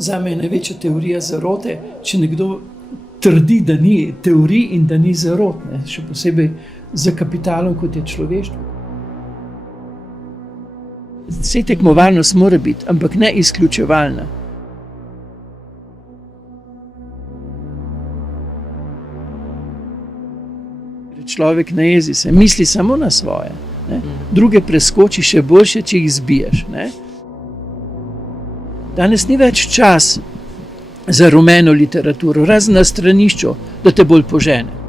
Zame je največja teorija zarote, če nekdo trdi, da ni teorij in da ni zarot, ne? Še posebej za kapitalom, kot je človeštvo. Saj tekmovalnost mora biti, ampak ne izključevalna. Človek na jezi se misli samo na svoje, ne? Druge preskoči še boljše, če jih zbiješ, ne? Danes ni več čas za rumeno literaturo, razen na stranišču, da te bolj požene.